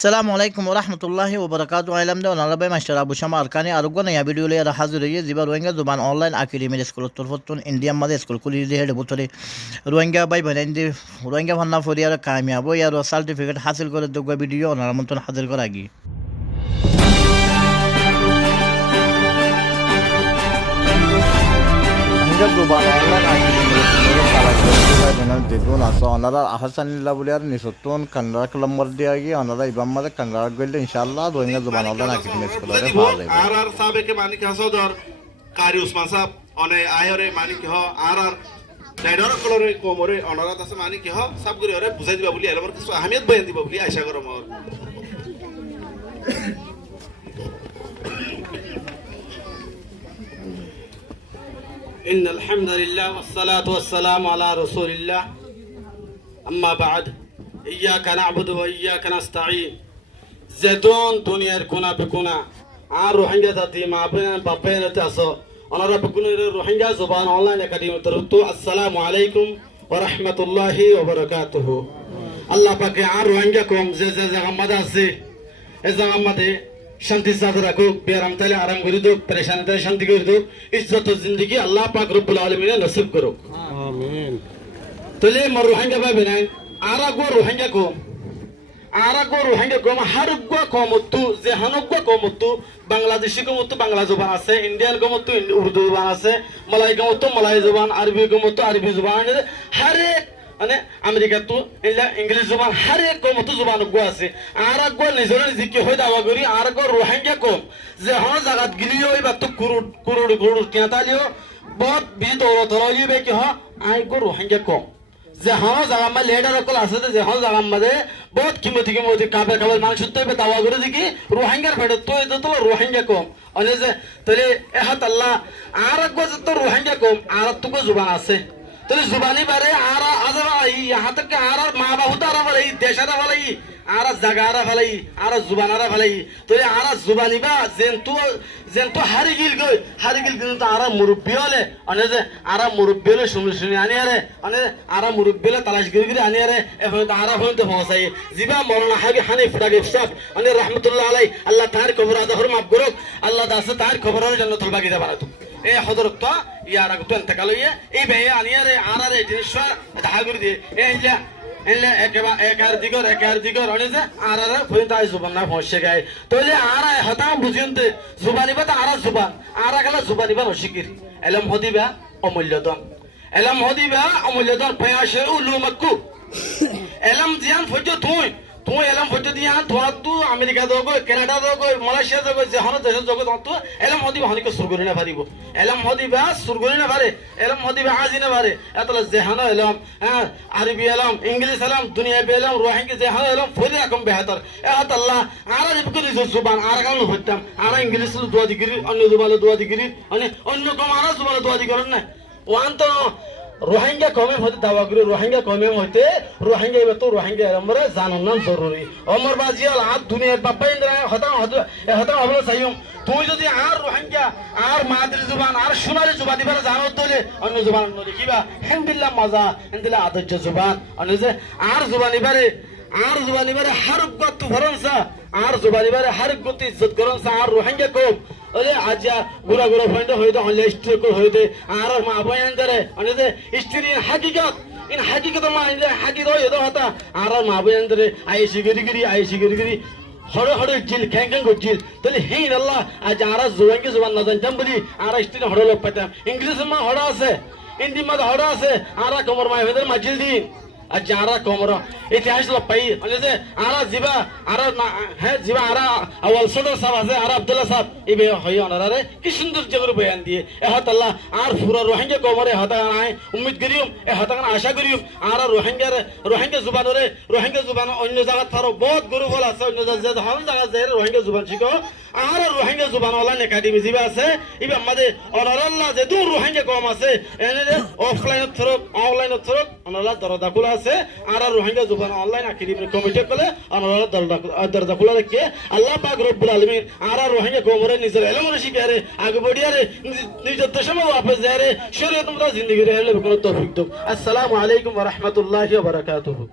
Assalamu alaikum warahmatullahi wabarakatuh. Ailamda onallabai master Abu Shama Arkani arugana ya video le hazır ye ziba Rohingya zuban online akademi school turfotun Indian made school kuli de butore Rohingya bai banendi Rohingya fanna foriya kamyabo ya certificate hasil করে দগবা video ওনার মতন হাজির করা গি Rohingya zuban online akademi দেখুন আসো ওনারা আহসানিল্লাহ বলে আর নিসতুন কান্নাড়া নম্বর দিয়ে গিয়ে ওনারা ইবাম মাঝে কান্নাড়া গেলে ইনশাআল্লাহ রোহিঙ্গা জবান ওদের নাকি মিস করে ভালো আর সাবেকে মানিক হাসদর কারি উসমান সাহেব অনে আয়রে মানিক হ আর ডাইডর কলরে কোমরে ওনারা তাসে মানিক হ সব করে ওরে বুঝাই দিবা বলি এলমর কিছু আহমিয়ত বয়ান দিবা বলি আশা করো মোর إن الحمد لله والصلاة والسلام على رسول الله أما بعد إياك نعبد وإياك نستعين زدون دنيا كنا بكنا عن روحانيا تاتي ما بين بابين تاسو أنا ربكنا روحانيا زبان أونلاين أكاديمي ترتو السلام عليكم ورحمة الله وبركاته الله باقي عن روحانيا كم زغمدا سي زغمدا শান্তি সাথে রাখুক বেরাম তালে আরাম করে দুক পরেশানি তালে শান্তি করে দুক ইজ্জত জিন্দেগি আল্লাহ পাক রব্বুল আলামিন নসিব করুক আমিন তলে মর রোহিঙ্গা ভাবে না আরাগো রোহিঙ্গা কম হারগো কমতু যে হানগো কমতু বাংলাদেশি কমতু বাংলা জবান আছে ইন্ডিয়ান কমতু উর্দু জবান আছে মালয় কমতু মালয় জবান আরবি কমতু আরবি জবান হারে মানে আমেরিকা তো ইংলিশ জবান হর এক কমতো জবান গো আছে আর এক গো নিজর জিকে হই দাওয়া করি আর গো রোহিঙ্গা কম যে হন জায়গা গিলিও এই বাত কুরুড় কেতালিও বহুত বি দৌলত রলি বে কি হ আই গো রোহিঙ্গা কম যে হন জায়গা মা লেডার কল আছে যে হন জায়গা মধ্যে বহুত কিমতি কাবে মানুষ তো দাওয়া করে দেখি রোহিঙ্গার ফেড়ে তো এটা তো রোহিঙ্গা কম অনে যে তাহলে এহাত আল্লাহ আর এক গো তো রোহিঙ্গা কম আর তো জবান আছে तो जुबानी बारे आरा आजरा यहाँ तक के आरा माँ बाबू तारा वाले देशारा वाले आरा जगारा वाले आरा जुबानारा वाले तो ये आरा जुबानी बा जेंतु हारी गिल तो आरा मुरुब्बियोले अने जे आरा मुरुब्बियोले सुनी आने यारे अने आरा मुरुब्बियोले तलाश गिरी आने यारे ऐसे तो आरा होने तो पहुँचाई जिबा मौलाना हानी फटाके साफ अने रहमतुल्लाह अलैह अल्लाह तार खबर आदा हर माफ करो अल्लाह दास तार खबर आने जन्नत बाकी जा बना तू ए हजरत तो यार अगर तू इंतकाल हुई है ए भैया आनियारे आरारे जिनिसवा धागुर दे ए इनले एक आर दिगर अने से आरारे फुंता जुबान ना पहुंचे गए तो ये आरा हता बुझियंते जुबानी बता आरा जुबान आरा कला जुबानी बा रशिकिर एलम हदिबा अमूल्यदन पयाशे उलुमक्कु एलम जियान फजो তুই এলাম ফটো দিয়া তোরা তু আমেরিকা দগো কানাডা দগো মালয়েশিয়া দগো যে হন দেশ দগো তু এলাম হদি হানিকে সুরগরি না পারিব এলাম হদি বা সুরগরি না পারে এলাম হদি বা আজি না পারে এতলা যে হন এলাম আরবি এলাম ইংলিশ এলাম দুনিয়া বে এলাম রোহিঙ্গা যে হন এলাম ফরি রকম বেহতর এত আল্লাহ আর বিকরি জুবান আর কাম হইতাম আর ইংলিশ দোয়া দিগিরি অন্য জুবালে দোয়া দিগিরি অন্য কম আর জুবালে দোয়া দিগরন না ওয়ান তো रोहिंग्या कौमे होते दावा करी रोहिंग्या कौमे होते रोहिंग्या ये तो रोहिंग्या हमारे जानना जरूरी अमर बाजियाल आप दुनिया बाबा इंद्रा हता अबला सहीम तू যদি আর রোহিঙ্গা আর মাদ্রি জবান আর সোনালি জবান দিবার জানো তোলে অন্য জবান নলি কিবা হেনদিল্লা মজা হেনদিল্লা আদর্য জবান অন্য যে আর জবানি বারে হর গত ফরনসা আর জবানি বারে হর গত ইজ্জত করনসা আর রোহিঙ্গা কম अरे आज गुरा फंड होते हल्ले स्ट्रेक होते आर मा बयानदारे अने जे स्ट्री इन हकीकत मा हकीकत होता होता आर मा बयानदारे आईसी गिरी हड़े जिल खेंग जिल तले हे अल्लाह आज आर जुवांगे जुबान नजन जंबली आर स्ट्री हड़े लोग पता इंग्लिश मा हड़ा আছে हिंदी मा हड़ा আছে आर कमर मा हेदर मजिल दी आज आरा कोमरो इतिहास लो पाई अने जे आरा जिबा आरा अवल सदर साहब আছে आरा अब्दुल्ला साहब इबे होय अनारे कि सुंदर जगर बयान दिए ए हत अल्लाह आर पूरा रोहिंग्या कोमरे हता आए उम्मीद करियो ए हता आशा करियो आरा रोहिंग्या जुबान अन्य জায়গা থারো বহুত গরুফল আছে অন্য জায়গা হল জায়গা যে রোহিঙ্গা जुबान শিখো আর রোহিঙ্গা जुबान অনলাইন একাডেমি জিবা আছে ইবে আমাদের অনারাল্লাহ যে দূর রোহিঙ্গা কম আছে এনে অফলাইন থ্রো অনলাইন থ্রো অনারা দরদা খোলা আছে আর রোহিঙ্গা जुबान অনলাইন একাডেমি কমিটি কলে অনারা দরদা খোলা রাখে আল্লাহ পাক রব্বুল আলামিন আর রোহিঙ্গা কোমরে নিজের এলম শিখারে আগে বড়িয়ারে নিজের দেশে वापस যায় রে শরীয়ত মতো জিন্দেগি রে হলে কোনো তৌফিক দাও আসসালামু আলাইকুম ওয়া রাহমাতুল্লাহি ওয়া বারাকাতুহু